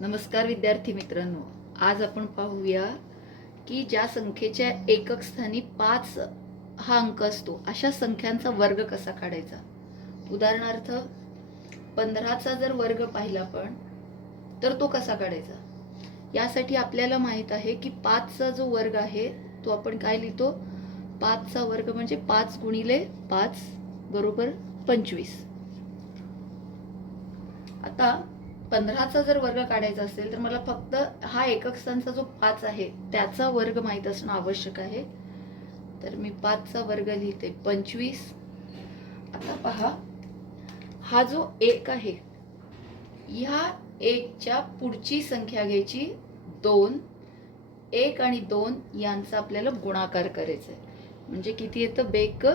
नमस्कार विद्यार्थी मित्रांनो, आज आपण पाहूया की ज्या संख्येच्या एकक स्थानी 5 हा अंक असतो अशा संख्यांचा वर्ग कसा काढायचा। उदाहरणार्थ 15चा जर वर्ग पाहिला आपण तर तो कसा काढायचा। यासाठी आपल्याला माहित आहे की 5चा जो वर्ग आहे तो आपण काय लिहितो, 5चा वर्ग म्हणजे 5 गुणिले 5 बरोबर 25। आता 15चा जर वर्ग काढायचा असेल तर मला फक्त हा एकक स्थानचा जो 5 आहे त्याचा वर्ग माहित असणं आवश्यक आहे। तर मी 5चा वर्ग लिहिते 25। आता पहा, हा जो 1 आहे ह्या 1च्या पुढची संख्या घ्यायची 2। 1 आणि 2 यांचा आपल्याला गुणाकार करायचा आहे, म्हणजे किती येतं, बेक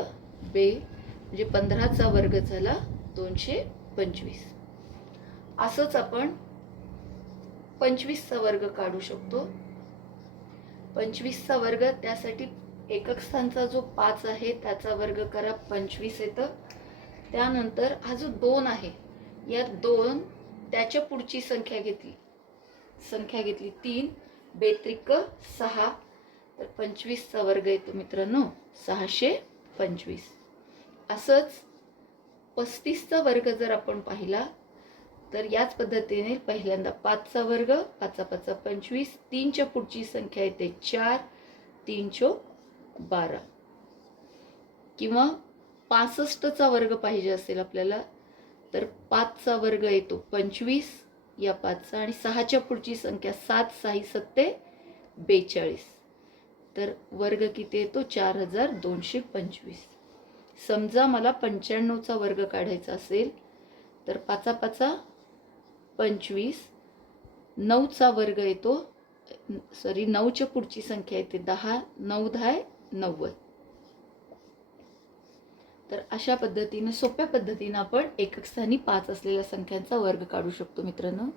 बे, म्हणजे 15चा वर्ग झाला 225। असंच आपण 25चा वर्ग काढू शकतो। 25चा वर्ग, त्यासाठी एकक स्थानचा जो 5 आहे त्याचा वर्ग करा, 25 येतं। त्यानंतर हा जो 2 आहे या 2 त्याच्या पुढची संख्या घेतली 3, बेत्रिक 6, तर 25चा वर्ग येतो मित्रांनो 625। असंच 35चा वर्ग जर आपण पाहिला तर याच पद्धतीने पहिल्यांदा 5चा वर्ग, 5 5 25, 3च्या पुढची संख्या येते 4, 3 चोक 12। किंवा 65चा वर्ग पाहिजे असेल आपल्याला तर 5चा वर्ग येतो 25 या 5चा, आणि 6च्या पुढची संख्या 7, 6 7 42, तर वर्ग किती येतो 4225। समजा मला 95चा वर्ग काढायचा असेल तर 5 5 25, 9चा वर्ग येतो, 9च्या पुढची संख्या येते 10, 9 10 90। तर अशा पद्धतीने सोप्या पद्धतीने आपण एकक स्थानी 5 असलेल्या संख्यांचा वर्ग काढू शकतो मित्रांनो।